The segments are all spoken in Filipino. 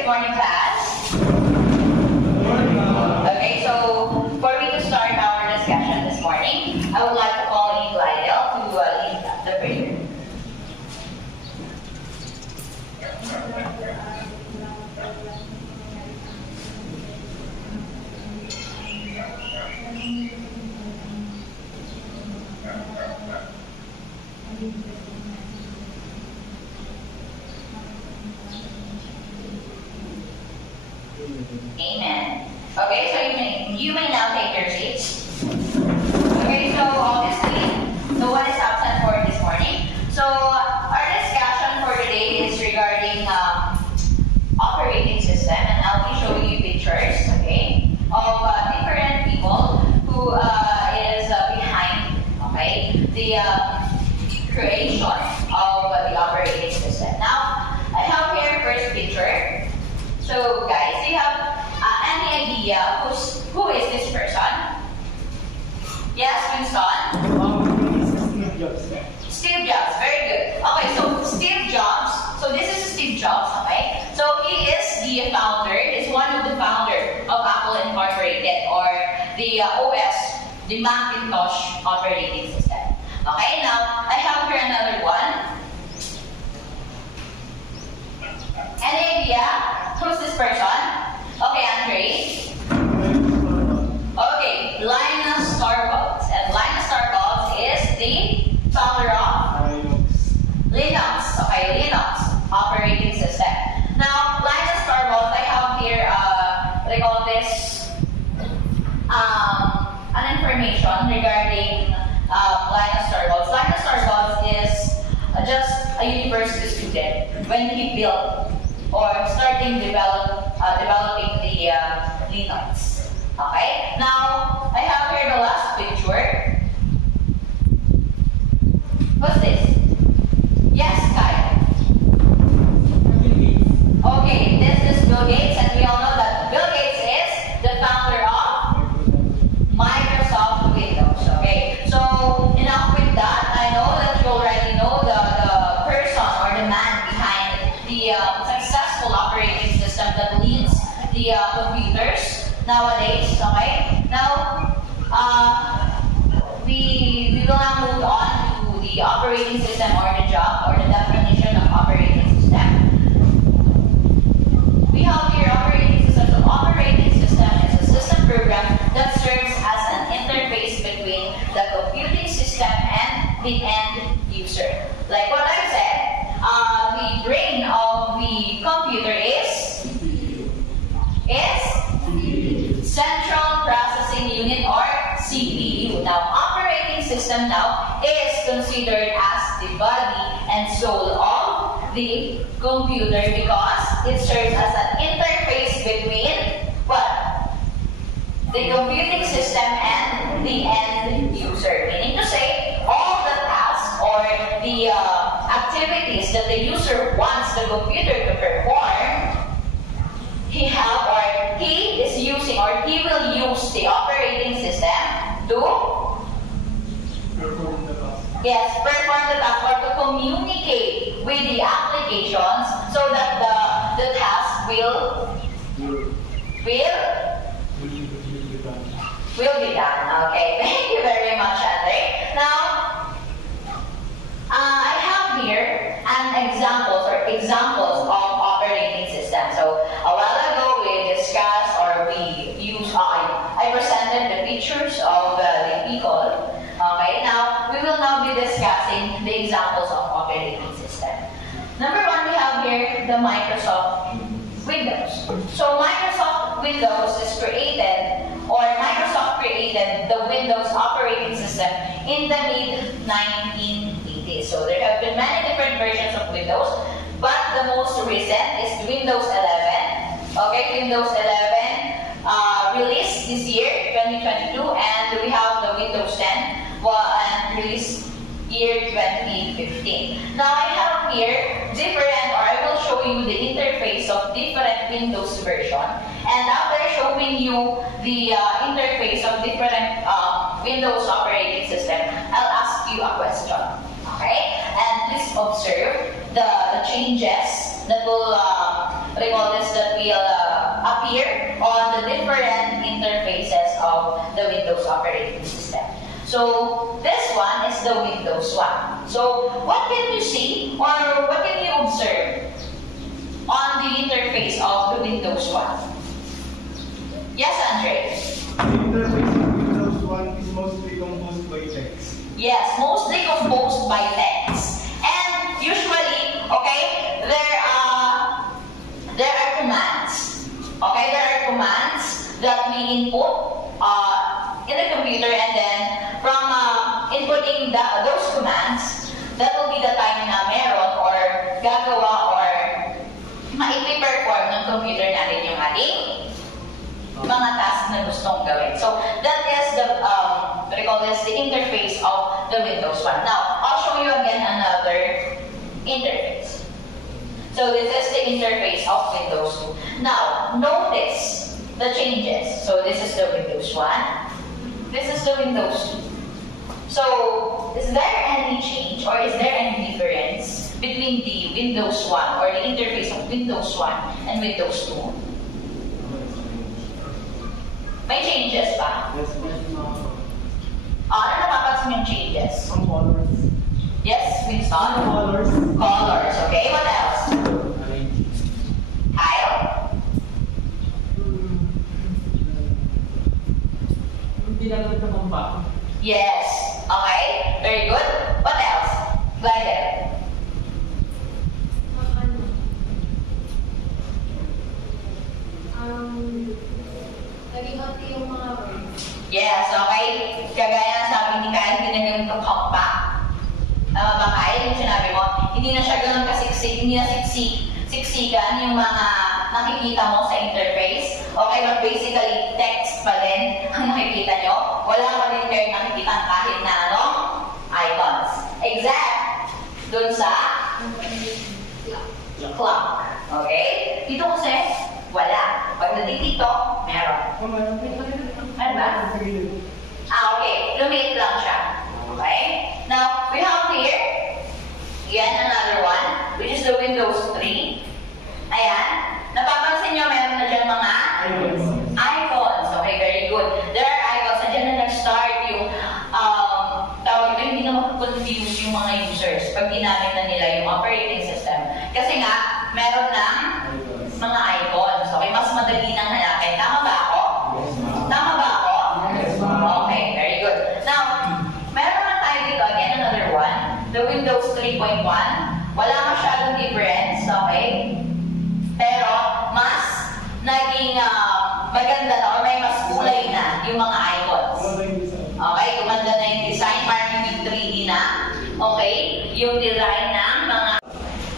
good morning, class. Okay, so for me to start our discussion this morning, I would like to call in Glidel to lead the prayer. Amen. Okay, so you may now take your seats. Okay, so obviously, no one is absent for this morning. So our discussion for today is regarding operating system, and I'll be showing you pictures, okay, of different people who is behind, okay, the creation of the operating system. Now, I have here first picture. So guys, do you have any idea who is this person? Yes, Winston? Steve Jobs, very good. Okay, so Steve Jobs, so this is Steve Jobs, okay? So he is the founder, is one of the founder of Apple Incorporated, or the OS, the Macintosh operating system. Okay, now I have here another one. Any idea? Who's this person? Okay, Andre. Okay, Linus Torvalds. And Linus Torvalds is the founder of Linux. Okay, Linux operating system. Now, Linus Torvalds, I have here, what do you call this? An information regarding Linus Torvalds. Linus Torvalds is just a university student when he built or starting developing the Linux. Okay. Now I have here the last picture. What's this? Yes, Kyle. Okay, this is Bill Gates, and we all know that Bill Gates is the founder of Microsoft Windows. Okay. So enough with that. I know that you already know the person or the man behind the successful operating system that leads the computers nowadays. Okay. Now we will now move on to the operating system, or the job, or the definition of operating system. We have here operating system. So operating system is a system program that serves as an interface between the computing system and the end user. Like what I said, the brain of the computer is Central Processing Unit, or CPU. Now, operating system now is considered as the body and soul of the computer because it serves as an interface between what? The computing system and the end user. Meaning to say, all the tasks or the activities that the user wants the computer to perform, he is using, or he will use the operating system to perform the task, or to communicate with the applications so that the task will be done. Okay, thank you very much, Andre. Now, I have here examples of operating system. So a while ago we discussed, or we used, I presented the pictures of the people. Okay, now we will now be discussing the examples of operating system. Number one, we have here the Microsoft Windows. So Microsoft Windows is created, or Microsoft created the Windows operating system in the mid-1980s. So there have been many different versions of Windows, but the most recent is Windows 11. Okay, Windows 11 released this year, 2022, and we have the Windows 10 and released year 2015. Now I have here different, or I will show you the interface of different Windows version. And after showing you the interface of different Windows operating system, I'll ask you a question. Okay? And please observe the changes that will, that will appear on the different interfaces of the Windows operating system. So this one is the Windows one. So what can you see or what can you observe on the interface of the Windows one? Yes, Andre? The interface of Windows 1 is mostly composed by text. Yes, mostly composed by text. And usually, okay, there are commands. Okay, there are commands that we input in the computer, and then from inputting those commands, that will be the time na meron or gagawa or maipi-perform ng computer natin yung ating mga tasks na gustong gawin. So that is the what we call this, the interface of the Windows one. Now, I'll show you again another interface. So this is the interface of Windows 2. Now, notice the changes. So this is the Windows 1. This is the Windows 2. So, is there any change or is there any difference between the Windows 1 or the interface of Windows 1 and Windows 2? May changes ba? Yes, ma'am. Ano napapansin yung changes? Some colors. Yes, Winston? Colors. Colors, okay. What else? Kyle? Yes. Okay. Very good. What else? Glider? Naging konti yung mga words. Yes, okay. Kagaya na sabi ni Kyle, hindi na ganun ka-compact. Tama ba, Kyle? Yung sinabi mo, hindi na siya ganun kasiksik, hindi na siksikan yung mga nakikita mo sa interface. Okay, but basically, text pa din ang nakikita nyo. Wala pa din kayo nakikita kahit na icons. Exact. Doon sa clock. Okay? Dito kasi, wala. Pagdating dito, meron. Ano ba? Okay. Lumit lang siya. Okay? Now, we have here, again, another one, which is the Windows 3. Ayan. Napapansin nyo, meron na dyan mga icons. Okay, very good. There are icons. Nandiyan na nag-start yung, tawag ito, hindi na mag-confuse yung mga users pag ginamit na nila yung operating system. Kasi nga, meron ng mga icons. Okay, mas madali nang hanapin. Tama ba ako? Tama ba ako? Okay, very good. Now, meron naman tayo dito again, another one. The Windows 3.1. Wala masyadong difference, okay? Pero, mas naging maganda na or may mas kulay na yung mga icons. Okay, gumanda na yung design, parang yung 3D na. Okay, yung design ng mga...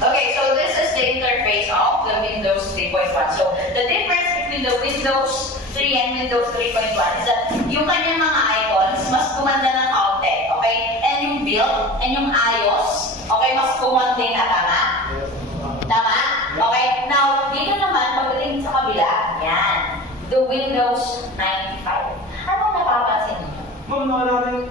Okay, so this is the interface of the Windows 3.1. So, the difference between the Windows 3 and Windows 3.1 is that yung kanyang mga icons, mas kumanda ng kaunti, okay? And yung build, and yung ayos, okay, mas kumanda na, tama? Tama? Okay, now, dito naman, pagdating sa kabila, yan, the Windows 95. Anong napapansin niyo? Ma'am, nawala rin.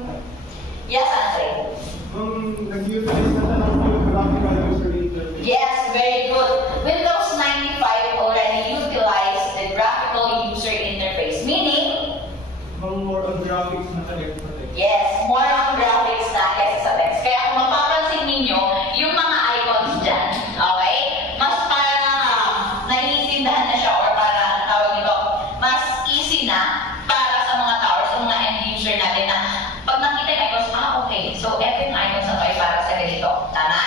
Yes, Andre? Nag-utilize na lang yung graphical user interface. Yes, very good. Windows 95 already utilized the graphical user interface, meaning? More on graphics na text. Yes, more on graphics na kaysa sa text. Kaya kung mapapansin ninyo, yung mga icons dyan, okay, mas parang naiintindahan na siya or parang tawag ito, mas easy na para sa mga towers, sa mga end user natin na pag nakita yung icons, okay, so eto yung icons na to ay para sa ganito. Tama?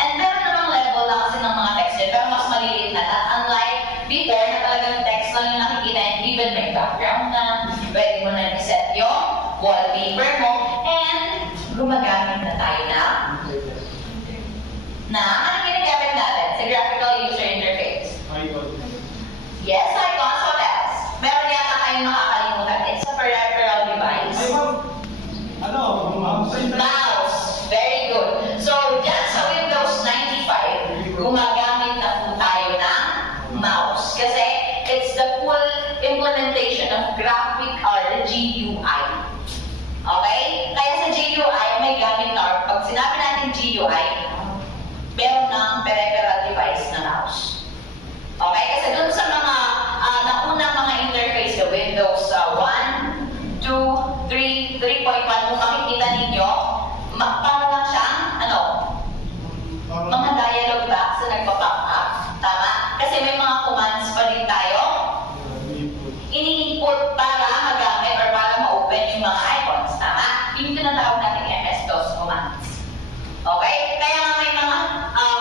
And meron namang level lang kasi ng mga text din, pero mas maliliit na. Unlike before na talagang text lang yung nakikita and even may background na, pwede mo na i-set yung wallpaper mo, and gumagamit na tayo ano ginagamit natin sa graphical user interface? Yes, icons. What else? Meron yata kayong nakakalimutan. It's a peripheral device. Mouse. Very good. So, dyan sa Windows 95, gumagamit na po tayo ng mouse. Kasi, it's the full implementation of graphic or the GUI. Okay? Kaya sa GUI, may gamit na, pag sinabi natin GUI, meron ng peripheral device na mouse. Okay? Kasi dun sa mga may mga commands pa din tayo ini-input para magamit or para ma-open yung mga icons. Tama? Yung tinatawag natin MS-DOS commands. Okay? Kaya nga may mga,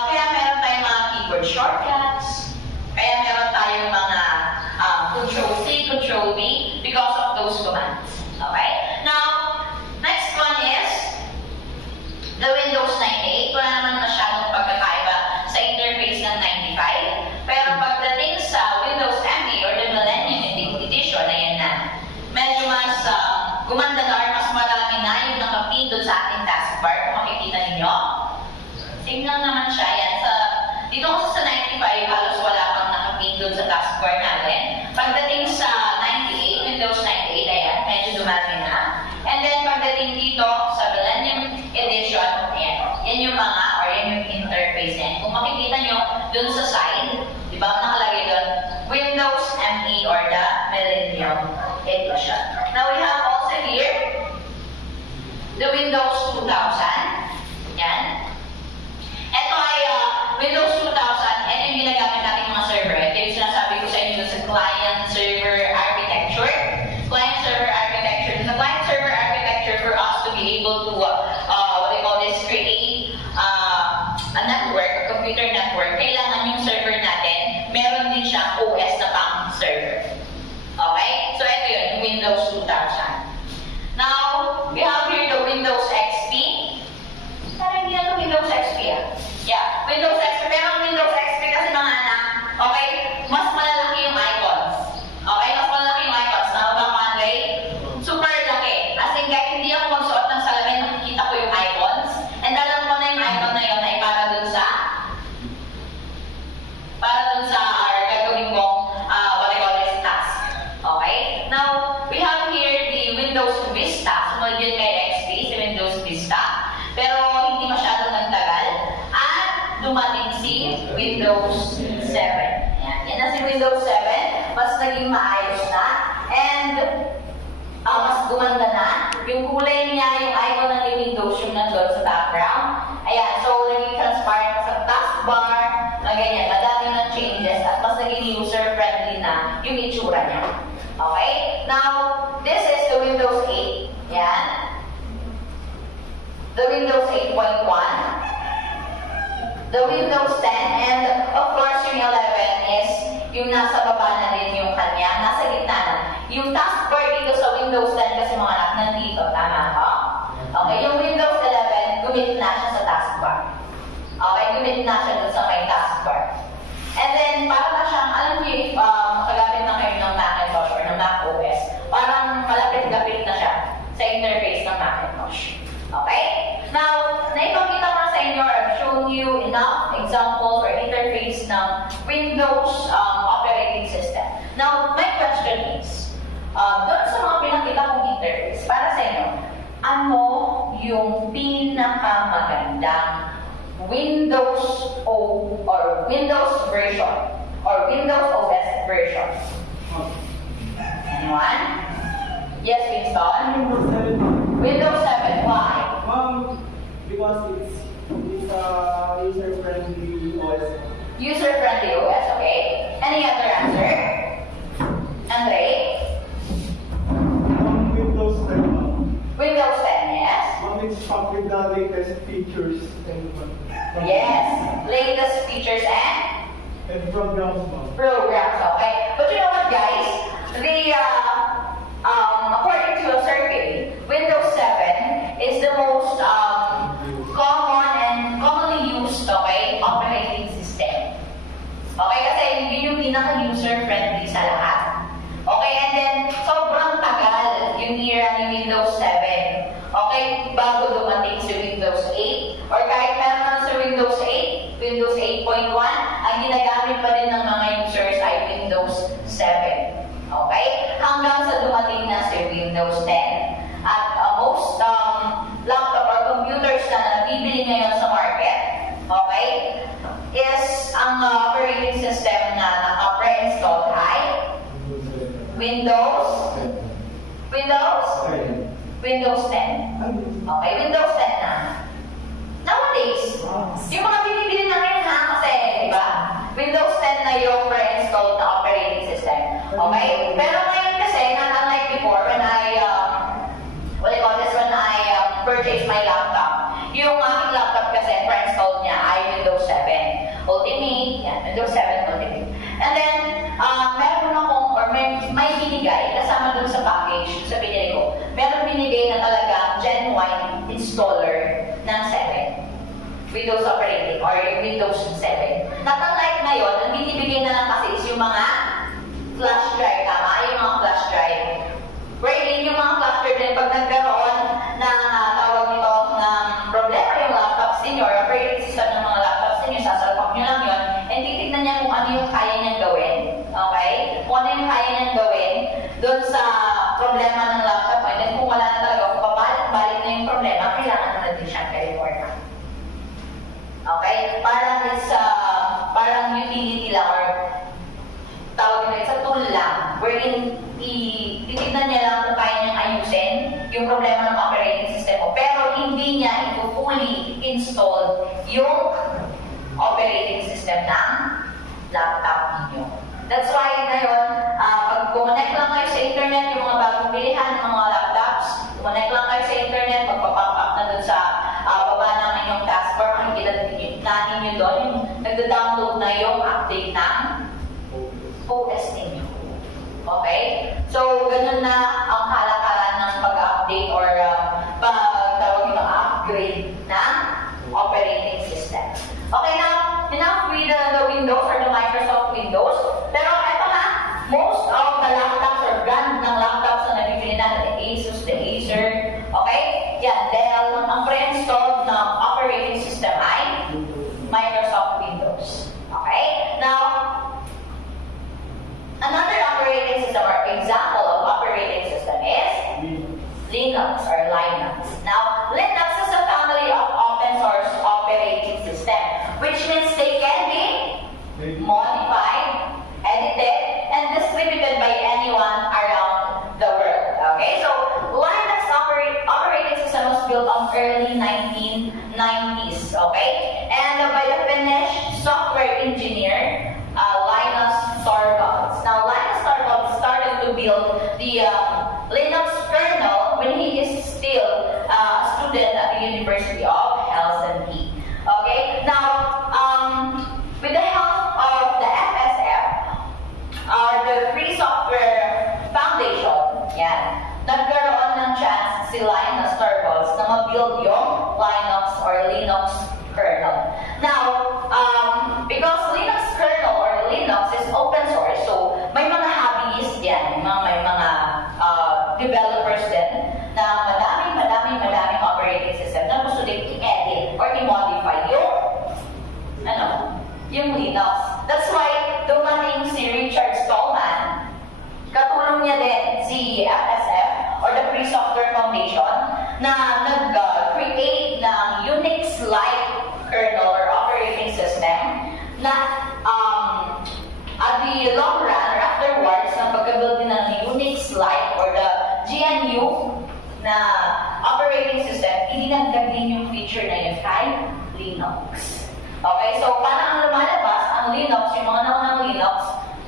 kaya meron tayong mga keyboard shortcuts, kaya meron tayong mga Control-C, Control-V because of those commands. Okay? Now, next one is the Windows 98. Wala naman masyadong pagkakaiba sa interface ng 95. Pero pagdating sa Windows ME or the Millennium Edition, ayan na. Medyo mas gumanda na or mas marami na yung nakapindot sa ating taskbar. Kung makikita ninyo. Same lang naman siya. Yan. Dito kasi sa 95, halos wala pang nakapindot sa taskbar natin. Pagdating sa 98, Windows 98, ayan, medyo dumami na. And then pagdating dito sa Millennium Edition, ayan, yan yung mga, or yan yung interface niya. Kung makikita nyo, dun sa side, di ba, nakalagay dun, Windows ME or the Millennium Edition. Now we have also here, the Windows 2000. Yan. Ito ay Windows 2000, ito yung ginagamit natin mga server. Ito yung sinasabi ko sa inyo sa client-server architecture. Client-server architecture. Sa client-server architecture, for us to be able to, what they call this, create a network, a computer network, kailangan yung server natin, meron din siyang OS na pang-server. Okay? So ito yun, Windows 2000. Now, we have here the Windows XP. Parang hindi na ito Windows XP Yeah, Windows XP. Pero ang Windows XP kasi mga anak, okay, mas malalaki yung icons. Okay, mas malalaki yung icons. Tama ba, Andre? Super laki. As in, kahit hindi ako magsuot ng salamin, nakikita ko yung icons. And alam ko na yung icon na yun ay para dun sa gagawin kong what I call this task. Okay? Now, we have here the Windows Vista. Sumunod yun kay XP, si Windows Vista. Pero hindi masyadong nagtagal. At dumating si Windows 7. Ayan. Yan na si Windows 7. Mas naging maayos na. And mas gumanda na. Yung kulay niya, yung icon ng Windows, yung nandun sa background. Ayan. So, naging transparent sa taskbar. Na ganyan. Madami ng changes. At mas naging user-friendly na yung itsura niya. Okay? Now, this is the Windows 8. Yan. The Windows 8.1, the Windows 10, and of course yung 11 is yung nasa baba na din yung kanya, nasa gitna na. Yung taskbar dito sa Windows 10 kasi mga anak nandito, tama ko? Okay, yung Windows 11, gumit na siya sa taskbar. Okay, gumit na siya dun sa may taskbar. And then, parang na siyang, alam niyo, makagamit na kayo ng Macintosh or ng Mac OS, parang malapit-lapit na siya sa interface ng Macintosh. Okay? Now, naipakita ko na sa inyo, I've shown you enough examples or interface ng Windows operating system. Now, my question is, doon sa mga pinakita kong interface, para sa inyo, ano yung pinakamagandang Windows O or Windows version or Windows OS version? Anyone? Yes, Winston? Windows 7, why? Because it's a user-friendly OS. User-friendly OS, okay. Any other answer? Andre? Windows 10. Windows 10, yes. It's packed with the latest features Yes, latest features and programs. Programs, okay. But you know what, guys? According to a survey, Windows 7 is the most common and commonly used, okay, operating system. Okay, kasi yun yung pinaka-user-friendly sa lahat. Okay, and then sobrang tagal yung era ni Windows 7. Okay, bago dumating si Windows 8. Or kahit meron na sa Windows 8, Windows 8.1, ang ginagamit pa rin ng mga users ay Windows 7. Okay? Hanggang sa dumating na si Windows 10. At most laptop or computers na nabibili ngayon sa market, okay, is ang operating system na naka-pre-installed ay Windows 10. Okay, Windows 10 na. Nowadays, yung mga binibili na ngayon na kasi, di ba? Windows 10 na yung pre may binigay, kasama dun sa package, sa pinili ko, meron binigay na talaga genuine installer ng 7. Windows operating or yung Windows 7. Not unlike ngayon, ang binibigay na lang kasi is yung mga flash drive, tama? Yung mga flash drive. Wherein yung mga flash drive din, pag nagkaroon ng tawag nito ng problema yung laptops ninyo or operating system ng mga laptops ninyo, sasalpak nyo lang yun, and titignan niya kung ano yung kaya niyang gawin. Okay? Kung ano yung kaya niyang gawin doon sa problema ng laptop, and then kung wala na talaga, kung pabalik-balik na yung problema, kailangan na din siyang i-report na. Okay? Parang utility lang or tawag nila, sa tool lang, wherein titignan niya lang kung kaya niyang ayusin yung problema ng operating system mo, pero hindi niya ito fully install yung operating system ng laptop ninyo. That's why ngayon, pag connect lang kayo sa internet, yung mga bagong bilihan ng mga laptops, connect lang kayo sa internet, magpa-pop up na dun sa baba ng inyong taskbar, makikita ninyo doon, yung nagda-download na yung update ng OS ninyo. Okay? So, ganun na ang kalakaran ng pag-update or pag-tawag yung upgrade ng operating system. Okay, now, enough with the Windows or the Microsoft Windows. Pero ito na, most of the laptops or brand ng laptops na nabibili natin, the Asus, the Acer, okay? Yan, Dell, ang pre-installed ng operating system ay Microsoft Windows. Okay? Now, another operating system or example of operating system is Linux or Linux. Now, Linux is a family of open source operating system, which means they can be modified, edited, and distributed by anyone around the world. Okay, so Linux operating system was built on early 1990s. Okay, and by the Finnish software engineer Linus Torvalds. Now, Linus Torvalds started to build the Linux kernel when he is still a student at the University of Helsinki. Okay, now, with the help of the FSF, or the Free Software Foundation, yan, nagkaroon ng chance si Linus Torvalds na mag-build yung Linux or Linux kernel. Now, because Linux kernel or Linux is open source, so may mga hobbies yan, may mga developers din na madaming operating system na gusto din i-edit or i-modify yung Linux. That's why dumating si Richard Stallman, katulong niya din si FSF or the Free Software Foundation na nag-create ng Unix-like kernel or operating system na at the long run or afterwards na pagka-build din ng Unix-like or the GNU na operating system, idinagdag din yung feature na yun kay Linux. Okay, so parang ang lumalabas ang Linux, yung mga naunang Linux,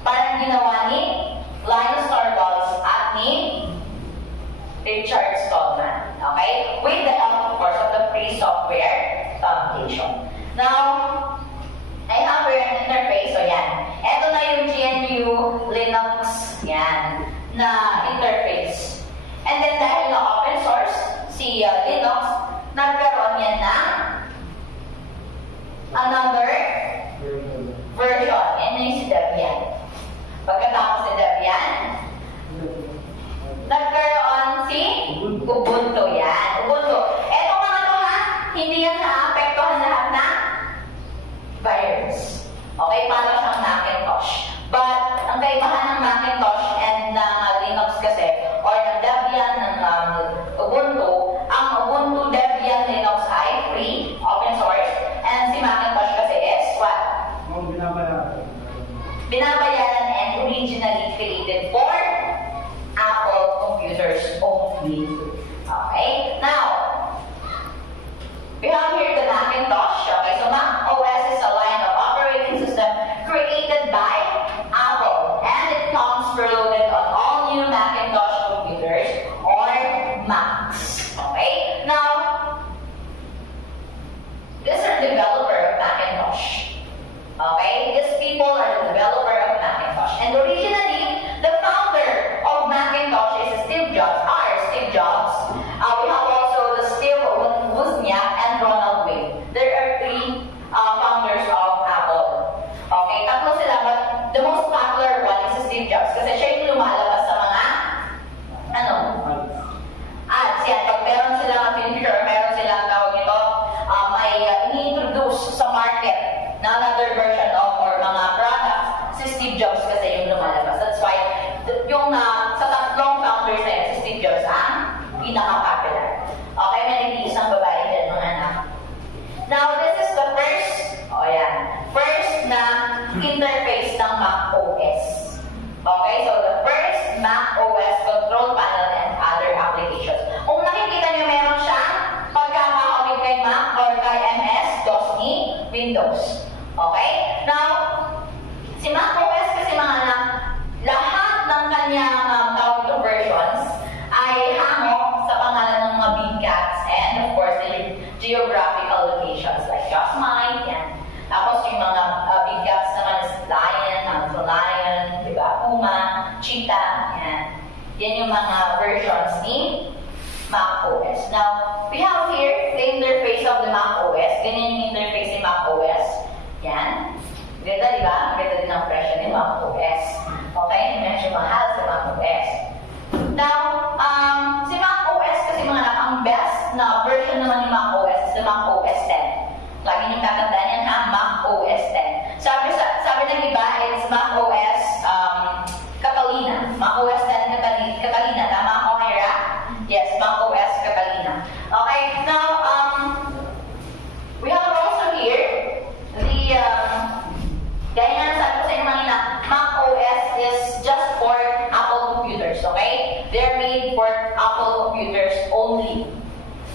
parang ginawa ni Linus Torvalds at ni Richard Stallman. Okay, with the help, of course, of the Free Software Foundation. Now, I have here an interface. So, yan. Ito na yung GNU Linux, yan, na interface. And then, dahil na open source, si Linux, nagkaroon yan na another version. Yan yung si Debian. Pagkatapos si Debian, nagkaroon si Ubuntu. Yan, Ubuntu. Ito mga to ha, hindi yan na-apektuhan lahat na virus. Okay, para siyang Macintosh. But, ang kaibahan ng Macintosh and ng Linux kasi, or ng Debian, ng Ubuntu, ang Ubuntu, Debian, Linux ay free, open source, and si Macintosh kasi is what? Binabayaran and originally created for Apple computers only. Okay, now, we have here the Macintosh. Okay, so Mac OS is a line of operating system created by Apple, and it comes Cheetah, yan. Yan yung mga versions ni Mac OS. Now, we have here the interface of the Mac OS. Ganyan yung interface ni Mac OS. Yan. Ganda, di ba? Ganda din ang presyo ni Mac OS. Okay? Medyo mahal si Mac OS. Now, si Mac OS kasi mga anak, ang best na version naman ni Mac OS is the Mac OS 10. Lagi niyong tatandaan yan ha, Mac OS 10. Sabi ng iba, it's Mac OS Catalina. Mac OS 10 Catalina. Tama ako, Myra? Yes, Mac OS Catalina. Okay, now, we have also here the, gaya nga sabi ko sa inyo kanina, Mac OS is just for Apple computers, okay? They're made for Apple computers only.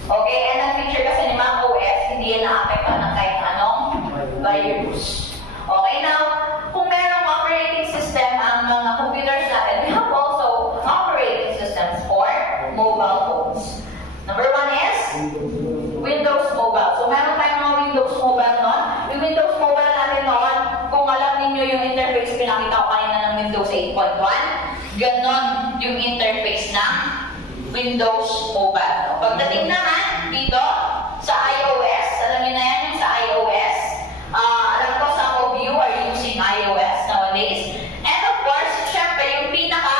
Okay, and ang feature kasi ni Mac OS, hindi yan na-affectan ng kahit anong virus. Okay, now, kung merong operating system ang mga computers natin, we have also operating systems for mobile phones. Number one is Windows Mobile. So, meron tayong mga Windows Mobile noon. Yung Windows Mobile natin noon, kung alam ninyo yung interface, pinakita ko kanina ng Windows 8.1, ganon yung interface ng Windows Mobile. Pagdating naman dito sa iOS, alam niyo na yan yung sa iOS. Alam ko some of you are using iOS nowadays. And of course, syempre yung pinaka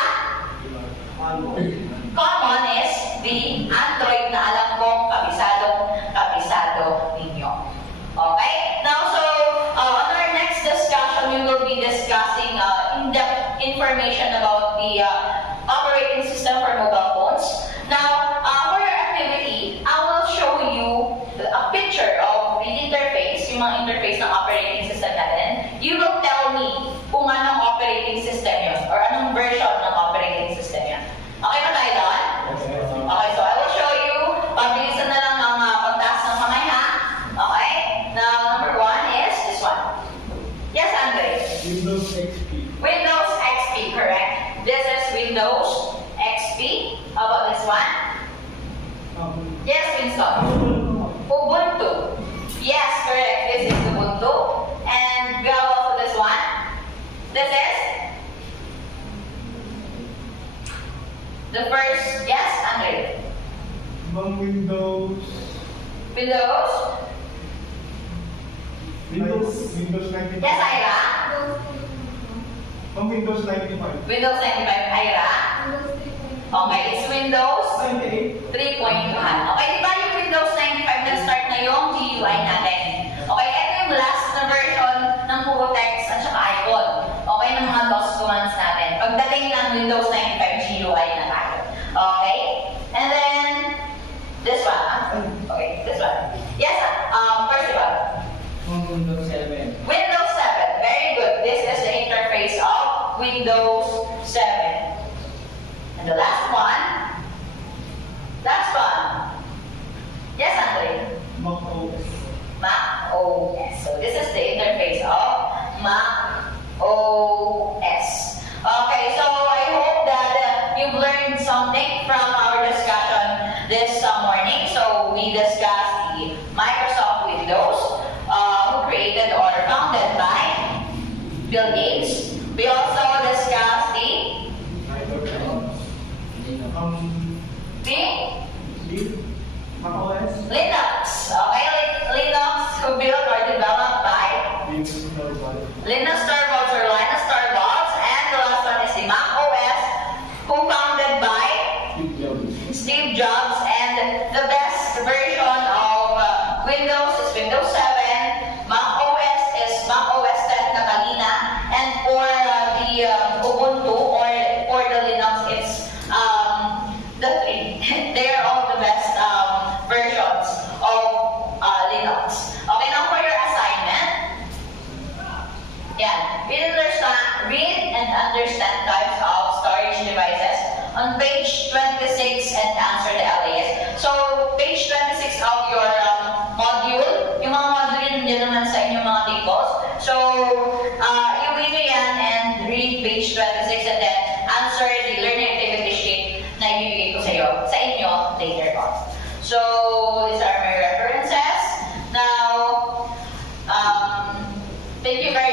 common is the Android na alam kong kabisado ninyo. Okay? Now, so, on our next discussion, we will be discussing in-depth information about the operating system for mobile phones. Now, for your activity, I will show you a picture of the interface, yung mga interface ng operating system natin. You will tell me kung anong operating system yun or anong version ng operating system yun. Okay ba tayo doon? Okay, so I will show you. Pabilisan na lang ang pagtaas ng kamay, ha? Okay? Now, number one is this one. Yes, Andre? Windows XP. Windows XP, correct. This is Windows XP. How about this one? Yes, Winston. Ubuntu. Yes, correct. This is Ubuntu. And we have also this one. This is the first. Yes, Andre. Windows 95. Yes, Ira. Windows 95. Windows 95, Ira. Okay, it's Windows 3.1. Okay, di ba yung Windows 95 nag-start na yung GUI natin? Okay, ito yung last na version ng puro text at saka icon. Okay, ng mga DOS commands natin. Pagdating ng Windows 95 GUI na tayo. Okay? And then, this one. Okay, this one. Yes, first one. Windows 7. Windows 7. Very good. This is the interface of Windows 7. And the last one. Last one. Yes, Andre? Mac OS. Mac OS. So this is the interface of Mac OS. Okay, so I hope that you've learned something from our discussion this morning. So we discussed the Microsoft Windows, who created or founded by Bill Gates. We also discussed the Mac OS. Linux. Okay, Linux who built or developed by Linus Torvalds or Linus Torvalds, and the last one is the Mac OS, who founded by Steve Jobs, and the best version of Windows is Windows 7, Mac OS is Mac OS 10 Catalina, and for the Ubuntu or the Linux, it's the three. They are all the best versions of Linux. Okay, now for your assignment. Yeah, read and understand types of storage devices on page 26 and answer the LAS. So, page 26 of your module, yung mga module yun din naman sa inyong mga tables. So, you read nyo yan and read page 26 and then answer the learning activity sheet na ibibigay ko sa inyo later on. So, these are my references. Now, thank you very